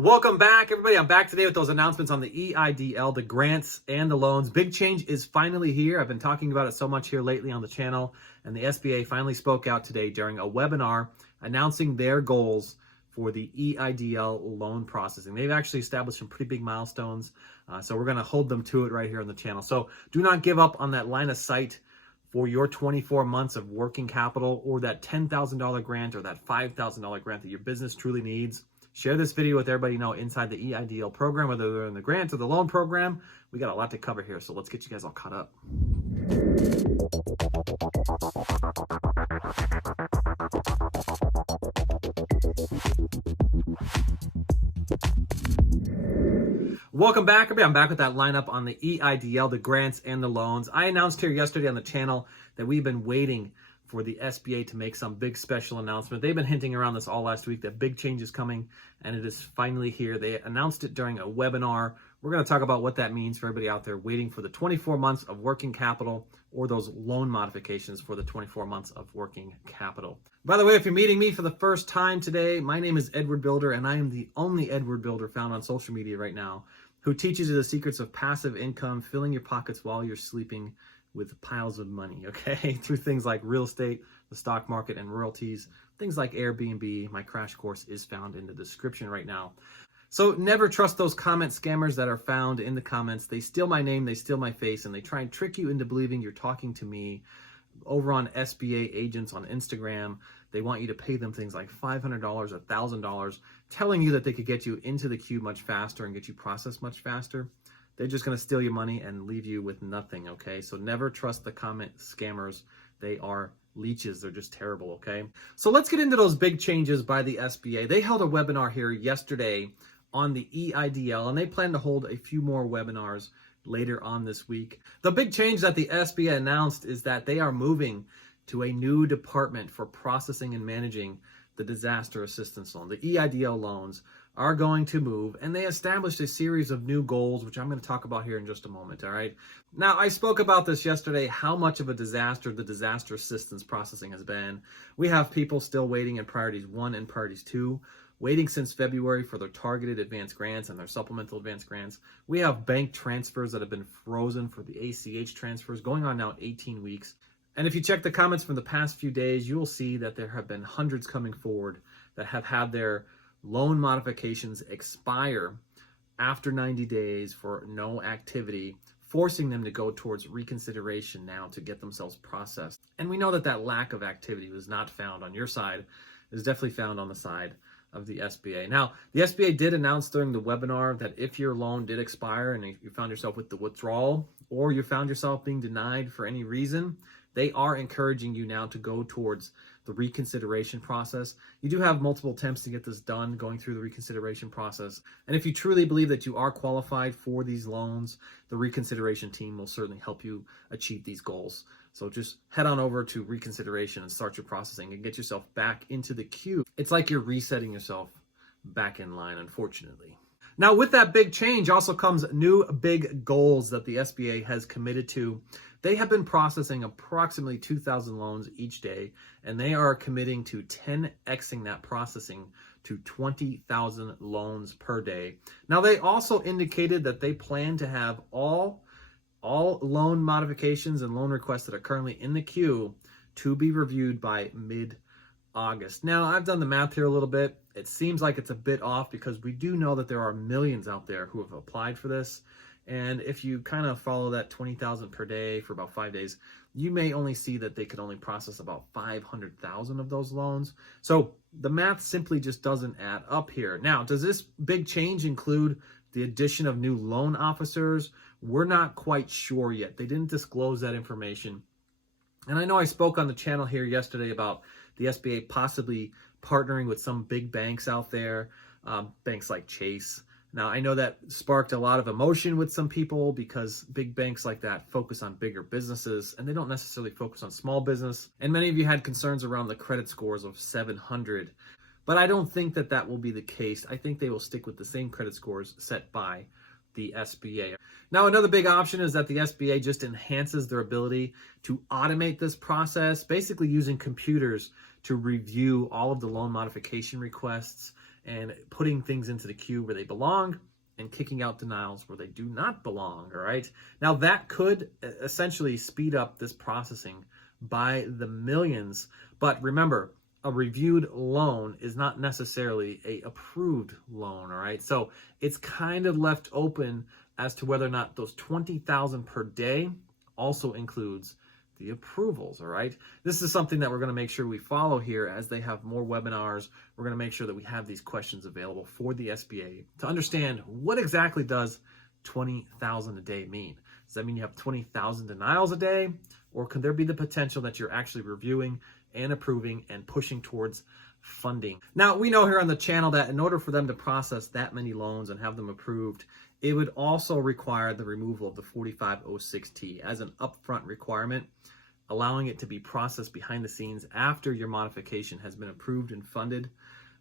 Welcome back, everybody. I'm back today with those announcements on the EIDL, the grants and the loans. Big change is finally here. I've been talking about it so much here lately on the channel, and the SBA finally spoke out today during a webinar announcing their goals for the EIDL loan processing. They've actually established some pretty big milestones, so we're going to hold them to it right here on the channel. So do not give up on that line of sight for your 24 months of working capital, or that $10,000 grant, or that $5,000 grant that your business truly needs. Share this video with everybody you know inside the EIDL program, whether they're in the grant or the loan program. We got a lot to cover here, so let's get you guys all caught up. Welcome back, everybody. I'm back with that lineup on the EIDL, the grants and the loans. I announced here yesterday on the channel that we've been waiting for the SBA to make some big special announcement. They've been hinting around this all last week that big change is coming, and it is finally here. They announced it during a webinar. We're going to talk about what that means for everybody out there waiting for the 24 months of working capital, or those loan modifications for the 24 months of working capital. By the way, if you're meeting me for the first time today, my name is Edward Bilder, and I am the only Edward Bilder found on social media right now who teaches you the secrets of passive income, filling your pockets while you're sleeping with piles of money, okay? Through things like real estate, the stock market, and royalties, things like Airbnb. My crash course is found in the description right now. So never trust those comment scammers that are found in the comments. They steal my name, they steal my face, and they try and trick you into believing you're talking to me. Over on SBA agents on Instagram, they want you to pay them things like $500, $1,000, telling you that they could get you into the queue much faster and get you processed much faster. They're just going to steal your money and leave you with nothing, okay? So never trust the comment scammers. They are leeches. They're just terrible, okay? So let's get into those big changes by the SBA. They held a webinar here yesterday on the EIDL, and they plan to hold a few more webinars later on this week. The big change that the SBA announced is that they are moving to a new department for processing and managing the disaster assistance loan. The EIDL loans are going to move, and they established a series of new goals, which I'm going to talk about here in just a moment, all right? Now, I spoke about this yesterday, how much of a disaster the disaster assistance processing has been. We have people still waiting in priorities 1 and priorities 2, waiting since February for their targeted advance grants and their supplemental advance grants. We have bank transfers that have been frozen for the ACH transfers, going on now 18 weeks. And if you check the comments from the past few days, you will see that there have been hundreds coming forward that have had their loan modifications expire after 90 days for no activity, forcing them to go towards reconsideration now to get themselves processed. And we know that that lack of activity was not found on your side. It was definitely found on the side of the SBA. Now, the SBA did announce during the webinar that if your loan did expire and you found yourself with the withdrawal, or you found yourself being denied for any reason, they are encouraging you now to go towards the reconsideration process. You do have multiple attempts to get this done going through the reconsideration process. And if you truly believe that you are qualified for these loans, the reconsideration team will certainly help you achieve these goals. So just head on over to reconsideration and start your processing and get yourself back into the queue. It's like you're resetting yourself back in line, unfortunately. Now, with that big change also comes new big goals that the SBA has committed to. They have been processing approximately 2,000 loans each day, and they are committing to 10xing that processing to 20,000 loans per day. Now, they also indicated that they plan to have all loan modifications and loan requests that are currently in the queue to be reviewed by mid-August. Now, I've done the math here a little bit. It seems like it's a bit off because we do know that there are millions out there who have applied for this. And if you kind of follow that 20,000 per day for about 5 days, you may only see that they could only process about 500,000 of those loans. So the math simply just doesn't add up here. Now, does this big change include the addition of new loan officers? We're not quite sure yet. They didn't disclose that information. And I know I spoke on the channel here yesterday about the SBA possibly partnering with some big banks out there, banks like Chase. Now, I know that sparked a lot of emotion with some people because big banks like that focus on bigger businesses and they don't necessarily focus on small business. And many of you had concerns around the credit scores of 700. But I don't think that that will be the case. I think they will stick with the same credit scores set by the SBA. Now, another big option is that the SBA just enhances their ability to automate this process, basically using computers to review all of the loan modification requests and putting things into the queue where they belong and kicking out denials where they do not belong, all right? Now that could essentially speed up this processing by the millions, but remember, a reviewed loan is not necessarily a approved loan, all right? So it's kind of left open as to whether or not those 20,000 per day also includes the approvals, all right? This is something that we're going to make sure we follow here as they have more webinars. We're going to make sure that we have these questions available for the SBA to understand what exactly does 20,000 a day mean. Does that mean you have 20,000 denials a day? Or could there be the potential that you're actually reviewing and approving and pushing towards funding? Now, we know here on the channel that in order for them to process that many loans and have them approved, it would also require the removal of the 4506T as an upfront requirement, allowing it to be processed behind the scenes after your modification has been approved and funded.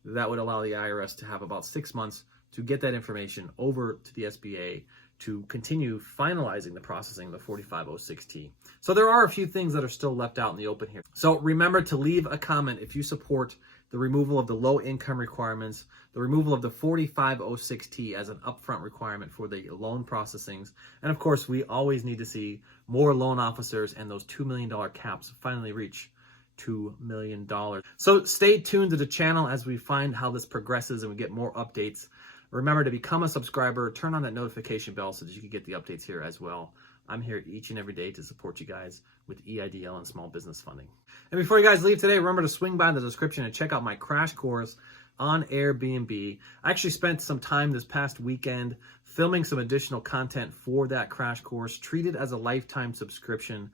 That would allow the IRS to have about 6 months to get that information over to the SBA to continue finalizing the processing of the 4506T. So there are a few things that are still left out in the open here. So remember to leave a comment if you support the removal of the low income requirements, the removal of the 4506T as an upfront requirement for the loan processings. And of course, we always need to see more loan officers and those $2 million caps finally reach $2 million. So stay tuned to the channel as we find how this progresses and we get more updates. Remember to become a subscriber, turn on that notification bell so that you can get the updates here as well. I'm here each and every day to support you guys with EIDL and small business funding. And before you guys leave today, remember to swing by the description and check out my crash course on Airbnb. I actually spent some time this past weekend filming some additional content for that crash course. Treat it as a lifetime subscription.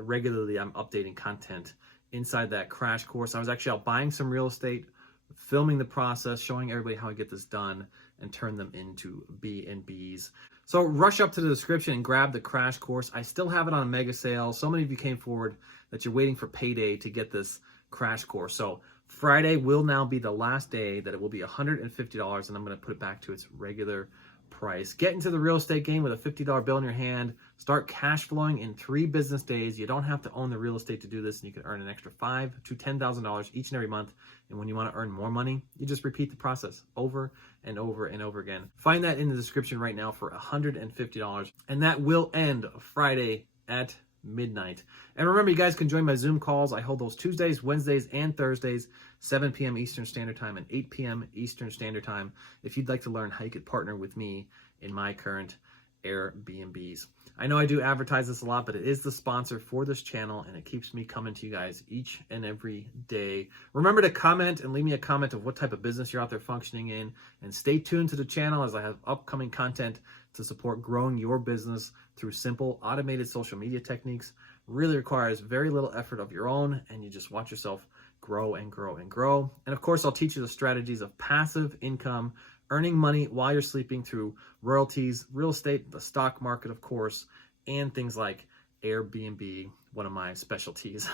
Regularly, I'm updating content inside that crash course. I was actually out buying some real estate, filming the process, showing everybody how I get this done and turn them into B&Bs. So rush up to the description and grab the crash course. I still have it on a mega sale. So many of you came forward that you're waiting for payday to get this crash course. So Friday will now be the last day that it will be $150, and I'm going to put it back to its regular price. Get into the real estate game with a $50 bill in your hand. Start cash flowing in 3 business days. You don't have to own the real estate to do this, and you can earn an extra $5,000 to $10,000 each and every month. And when you want to earn more money, you just repeat the process over and over and over again. Find that in the description right now for $150, and that will end Friday at midnight. And remember, you guys can join my Zoom calls. I hold those Tuesdays, Wednesdays, and Thursdays, 7 p.m. Eastern Standard Time and 8 p.m. Eastern Standard Time, if you'd like to learn how you could partner with me in my current Airbnbs. I know I do advertise this a lot, but it is the sponsor for this channel, and it keeps me coming to you guys each and every day. Remember to comment and leave me a comment of what type of business you're out there functioning in, and stay tuned to the channel as I have upcoming content to support growing your business through simple automated social media techniques. Really requires very little effort of your own, and you just watch yourself grow and grow and grow. And of course, I'll teach you the strategies of passive income, earning money while you're sleeping through royalties, real estate, the stock market, of course, and things like Airbnb, one of my specialties.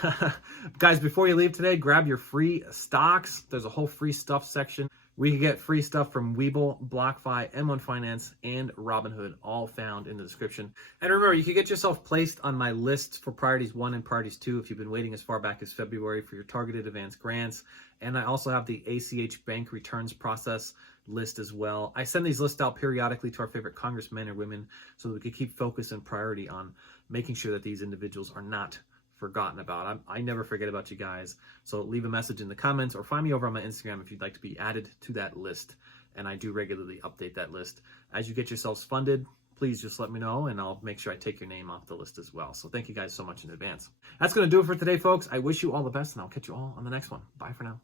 Guys, before you leave today, grab your free stocks. There's a whole free stuff section. We can get free stuff from Webull, BlockFi, M1 Finance, and Robinhood, all found in the description. And remember, you can get yourself placed on my lists for Priorities 1 and Priorities 2 if you've been waiting as far back as February for your targeted advanced grants. And I also have the ACH bank returns process list as well. I send these lists out periodically to our favorite congressmen or women so that we can keep focus and priority on making sure that these individuals are not forgotten about. I never forget about you guys. So leave a message in the comments or find me over on my Instagram if you'd like to be added to that list. And I do regularly update that list. As you get yourselves funded, please just let me know and I'll make sure I take your name off the list as well. So thank you guys so much in advance. That's going to do it for today, folks. I wish you all the best and I'll catch you all on the next one. Bye for now.